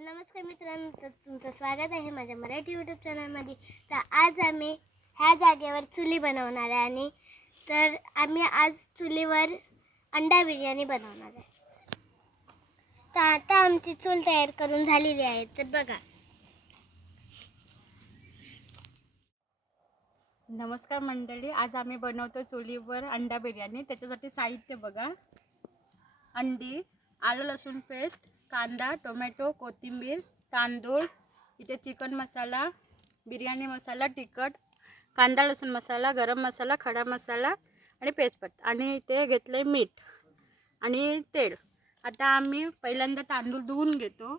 तर नमस्कार मित्रांनो, तर तुमचं स्वागत आहे माझ्या मराठी यूट्यूब चॅनलमध्ये. तर आज आम्ही ह्या जागेवर चुली बनवणार आहे आणि तर आम्ही आज चुलीवर अंडा बिर्याणी बनवणार आहे. तर आता आमची चूल तयार करून झालेली आहे. तर बघा. नमस्कार मंडळी, आज आम्ही बनवतो चुलीवर अंडा बिर्याणी. त्याच्यासाठी साहित्य बघा: अंडी, आलं लसूण पेस्ट, कांदा, टोमॅटो, कोथिंबीर, तांदूळ, इथे चिकन मसाला, बिर्याणी मसाला, तिखट, कांदा लसूण मसाला, गरम मसाला, खडा मसाला आणि तेजपत्ता, आणि इथे घेतले मीठ आणि तेल. आता आम्ही पहिल्यांदा तांदूळ धुवून घेतो.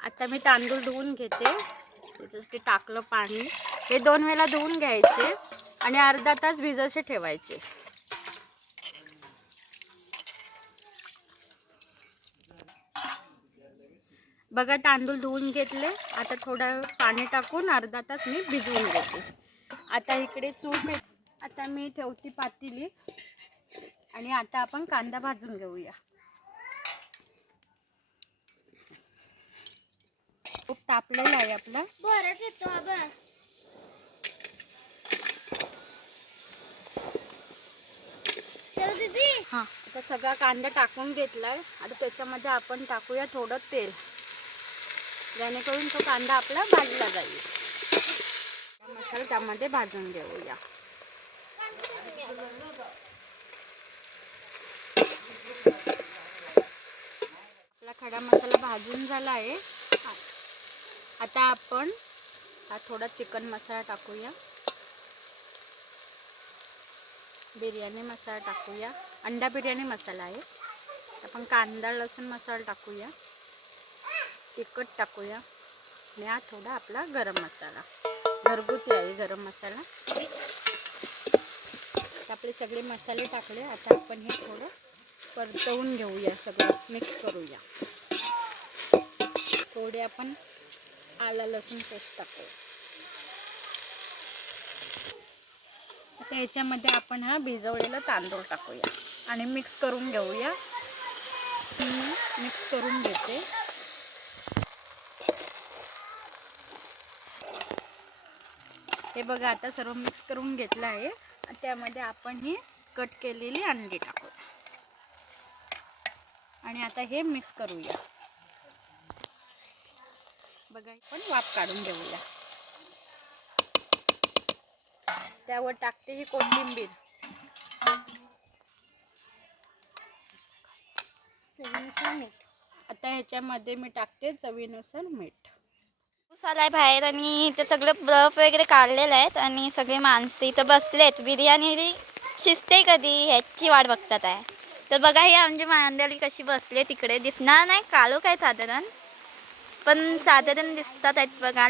आता मी तांदूळ धुवून घेते. त्याच्यासाठी टाकलं पाणी. हे 2 वेळा धुवून घ्यायचे आणि अर्धा तास भिजायचे ठेवायचे. बघा, तांदूळ धुवून घेतले. आता थोडं पाणी टाकून अर्धा तास मी भिजवून घेते. आता इकडे आता मी ठेवते पातेली आणि आता आपण कांदा भाजून घेऊया. खूप तापलेला आहे आपला. बरं घेतो आबा. हां, आता सगळा कांदा टाकून घेतलाय. आता त्याच्यामध्ये आपण टाकूया थोडं तेल, जेणेकरून तो कांदा आपला भाजला जाईल. मसाला त्यामध्ये भाजून घेऊया. आपला खडा मसाला भाजून झाला आहे. आता आपण हा थोडा चिकन मसाला टाकूया, बिर्याणी मसाला टाकूया, अंडा बिर्याणी मसाला आहे. आपण कांदा लसूण मसाला टाकूया, तिखट टाकूया आणि हा थोडा आपला गरम मसाला, घरगुती आहे गरम मसाला. आपले सगळे मसाले टाकले. आता आपण हे थोडं परतवून घेऊया, सगळं मिक्स करूया. थोडे आपण आलं लसूण पेस्ट टाकूया. आता याच्यामध्ये आपण हा भिजवलेला तांदूळ टाकूया आणि मिक्स करून घेऊया. मिक्स करून घेते. हे बघा, आता सर्व मिक्स करून घेतलं आहे. त्यामध्ये आपण ही कट केलेली अंडी टाकूया आणि आता हे मिक्स करूया. बघा, आपण वाफ काढून घेऊया. त्यावर टाकते ही कोथिंबीर. चवीनुसार मीठ. आता ह्याच्यामध्ये मी टाकते चवीनुसार मीठ. पाऊस आलाय बाहेर आणि इथे सगळं बर्फ वगैरे काढलेलं आहेत आणि सगळे माणसं इथं बसलेत. बिर्याणी शिजते कधी ह्याची वाट बघतात आहे. तर बघा, ही आमची मंडळी कशी बसले. तिकडे दिसणार नाही काळोख आहे साधारण, पण साधारण दिसतात आहेत बघा.